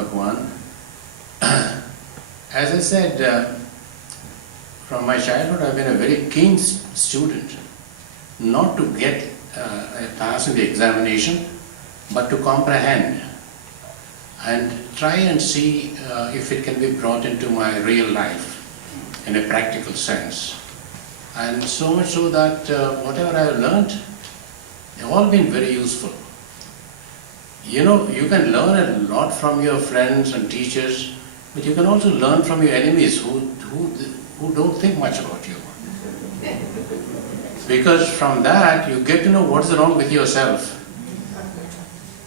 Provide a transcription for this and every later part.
Bhagwan. As I said, from my childhood I've been a very keen student, not to get a pass in the examination, but to comprehend and try and see if it can be brought into my real life in a practical sense. And so much so that whatever I have learnt, they've all been very useful. You know, you can learn a lot from your friends and teachers, but you can also learn from your enemies who don't think much about you. Because from that you get to know what's wrong with yourself.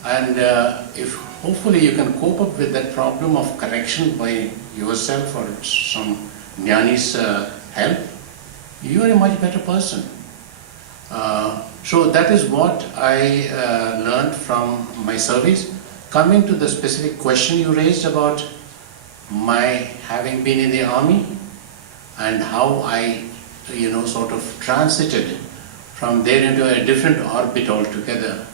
And if hopefully you can cope up with that problem of correction by yourself or some jnani's help, you are a much better person. So that is what I learned from my service. Coming to the specific question you raised about my having been in the army and how I, sort of transited from there into a different orbit altogether.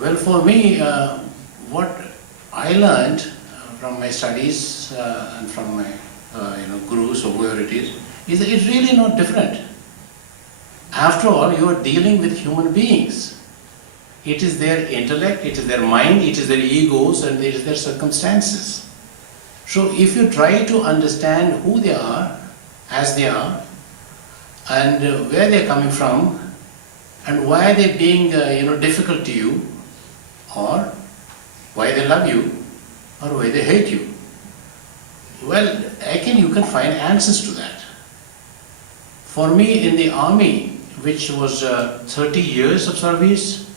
Well, for me, what I learned from my studies and from my gurus or whoever it is that it's really not different. After all, you are dealing with human beings. It is their intellect, it is their mind, it is their egos, and it is their circumstances. So if you try to understand who they are, as they are, and where they are coming from, and why they are being difficult to you, or why they love you, or why they hate you, well, again you can find answers to that. For me, in the army, which was 30 years of service,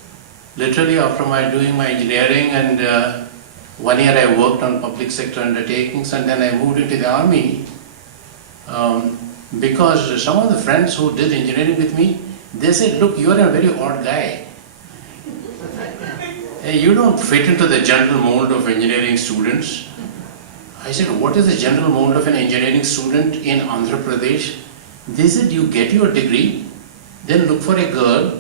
literally after doing my engineering, and 1 year I worked on public sector undertakings, and then I moved into the army, because some of the friends who did engineering with me, they said, look, you are a very odd guy. You don't fit into the general mold of engineering students. I said, what is the general mold of an engineering student in Andhra Pradesh? They said, you get your degree, then look for a girl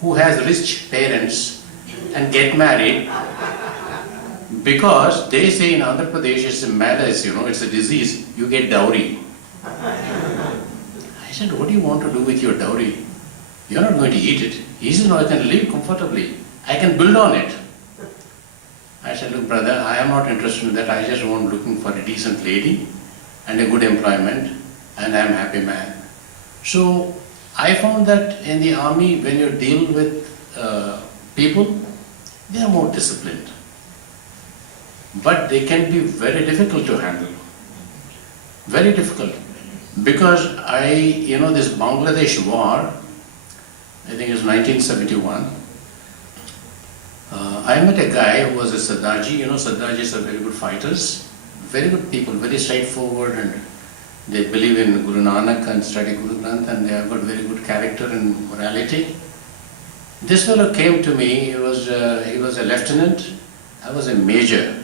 who has rich parents and get married, because they say in Andhra Pradesh it's a malady, it's a disease, you get dowry. I said, what do you want to do with your dowry? You're not going to eat it. He said, no, I can live comfortably. I can build on it. I said, look brother, I am not interested in that. I just want looking for a decent lady and a good employment, and I am a happy man. So I found that in the army, when you deal with people, they are more disciplined. But they can be very difficult to handle. Very difficult. Because this Bangladesh war, I think it was 1971, I met a guy who was a Sardaji. Sardajis are very good fighters, very good people, very straightforward, and they believe in Guru Nanak and study Guru Granth, and they have got very good character and morality. This fellow came to me. He was a lieutenant, I was a major.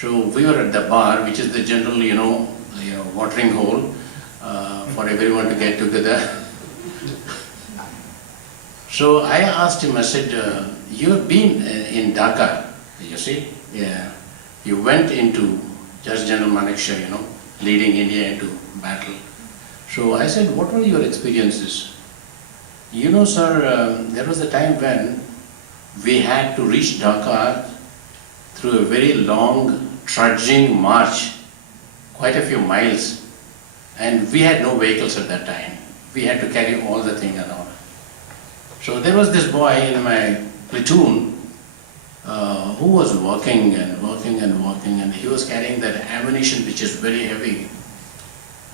So we were at the bar, which is the general, watering hole for everyone to get together. So I asked him, I said, you have been in Dhaka, you see? Yeah. You went into just General Manekshaw, leading India into battle. So I said, what were your experiences? Sir, there was a time when we had to reach Dhaka through a very long trudging march, quite a few miles, and we had no vehicles at that time. We had to carry all the thing and all. So there was this boy in my platoon who was working, and he was carrying that ammunition which is very heavy.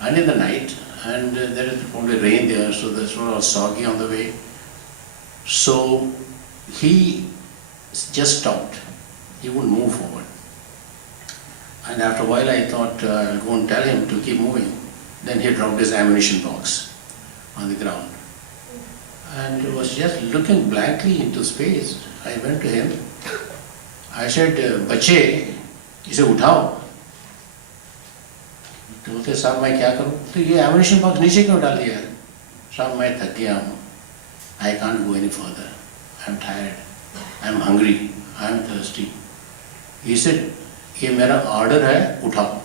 And in the night, and there is probably rain there, so this was all soggy on the way. So he just stopped. He wouldn't move forward. And after a while I thought I'll go and tell him to keep moving. Then he dropped his ammunition box on the ground and was just looking blankly into space. I went to him. I said, "Bache, इसे उठाओ." तो बोलते, "साहब मैं क्या करूं?" तो ये ammunition box नीचे क्यों डाल दिया? "साहब मैं थक गया हूं. I can't go any further. I'm tired. I'm hungry. I'm thirsty." He said, ये मेरा ऑर्डर है, उठाओ.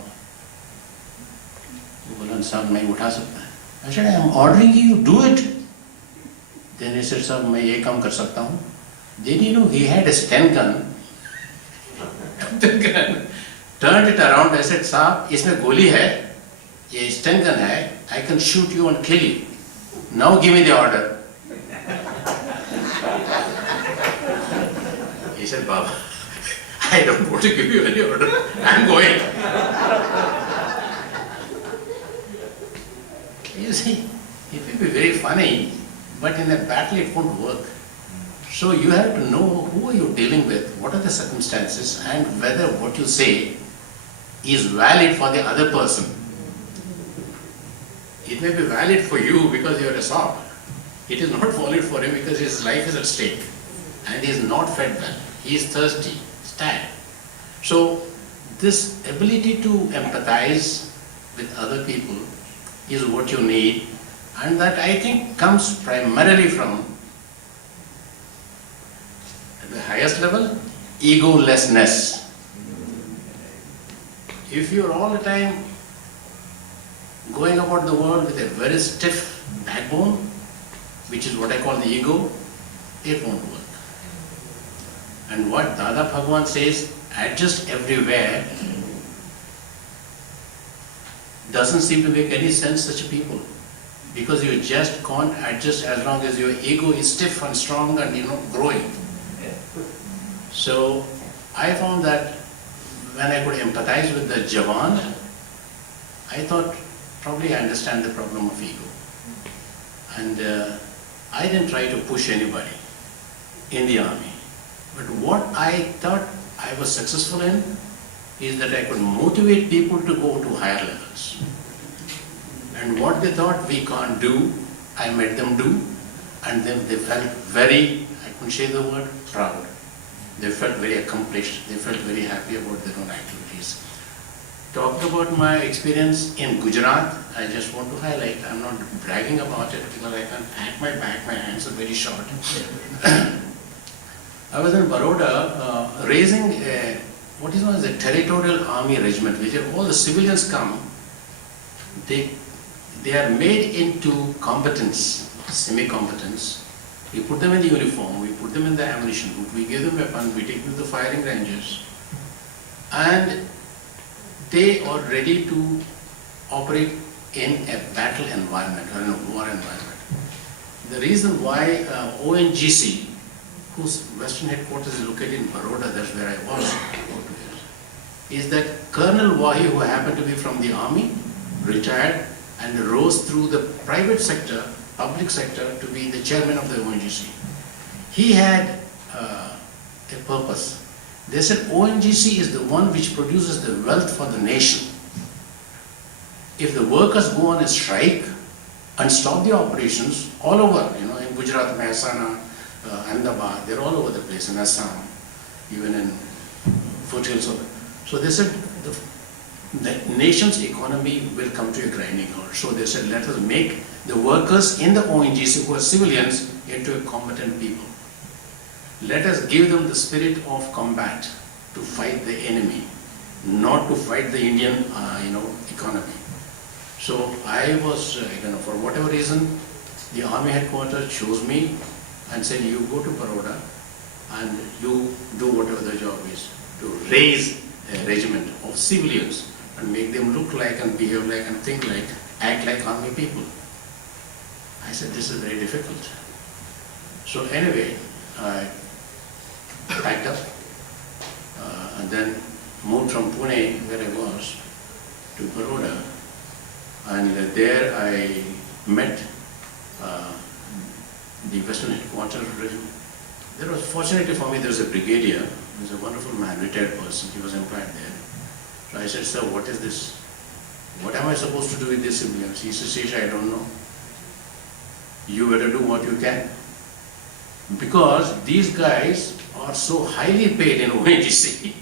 वो बोला साहब मैं उठा सकता है. I said, I am ordering you, do it. Then he said, साहब मैं ये काम कर सकता हूँ. Then you know he had a Sten gun. The gun turned it around. I said, साहब इसमें गोली है, ये Sten gun है. I can shoot you and kill you. Now give me the order. He said, Baba, I don't want to give you any order. I'm going. You see, it will be very funny, but in a battle it won't work. So you have to know who are you dealing with, what are the circumstances, and whether what you say is valid for the other person. It may be valid for you because you are a sop. It is not valid for him because his life is at stake and he is not fed well. He is thirsty, sad. So this ability to empathize with other people is what you need, and that I think comes primarily from at the highest level, egolessness. If you are all the time going about the world with a very stiff backbone, which is what I call the ego, it won't work. And what Dada Bhagwan says, adjust everywhere, doesn't seem to make any sense such people. Because you just can't adjust as long as your ego is stiff and strong and growing. So I found that when I could empathize with the Jawan, I thought probably I understand the problem of ego. And I didn't try to push anybody in the army. But what I thought I was successful in is that I could motivate people to go to higher levels. And what they thought we can't do, I made them do, and then they felt very, I couldn't say the word, proud. They felt very accomplished, they felt very happy about their own activities. Talking about my experience in Gujarat, I just want to highlight, I'm not bragging about it because I can't pat my back, my hands are very short. I was in Baroda raising what is known as a territorial army regiment, where all the civilians come, they are made into combatants, semi-combatants. We put them in the uniform, we put them in the ammunition boot, we give them weapons, we take them to the firing ranges, and they are ready to operate in a battle environment or in a war environment. The reason why ONGC, whose western headquarters is located in Baroda, that's where I was, is that Colonel Wahi, who happened to be from the army, retired and rose through the private sector, public sector, to be the chairman of the ONGC. He had a purpose. They said ONGC is the one which produces the wealth for the nation. If the workers go on a strike and stop the operations all over, in Gujarat, Mehsana, Ahmedabad, they're all over the place, in Assam, even in foothills. So they said the nation's economy will come to a grinding halt. So they said, let us make the workers in the ONGC who are civilians into a combatant people. Let us give them the spirit of combat to fight the enemy, not to fight the Indian, economy. So I was, for whatever reason, the army headquarters chose me and said, you go to Baroda and you do whatever the job is, to raise a regiment of civilians and make them look like and behave like and think like, act like army people. I said, this is very difficult. So anyway, I packed up and then moved from Pune, where I was, to Baroda, and there I met the Western Headquarters regiment. There was, fortunately for me, there was a brigadier, he was a wonderful man, retired person, he was employed there. So I said, sir, what is this? What am I supposed to do with these civilians? He said, Sesha, I don't know. You better do what you can. Because these guys are so highly paid in ONGC,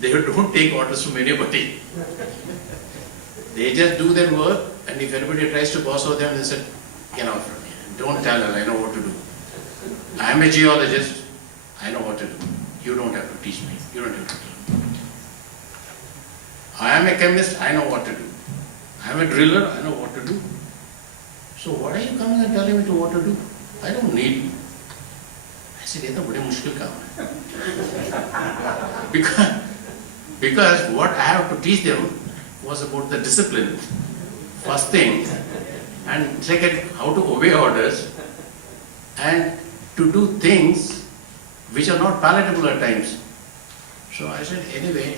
they don't take orders from anybody. They just do their work, and if anybody tries to boss over them, they say, get out from here. Don't tell us, I know what to do. I am a geologist, I know what to do. You don't have to teach me. You don't have to tell me. I am a chemist, I know what to do. I am a driller, I know what to do. So what are you coming and telling me to what to do? I don't need you. I said, ये तो बड़ी मुश्किल काम है. Because what I have to teach them was about the discipline, first thing, and second, how to obey orders, and to do things which are not palatable at times. So I said, anyway,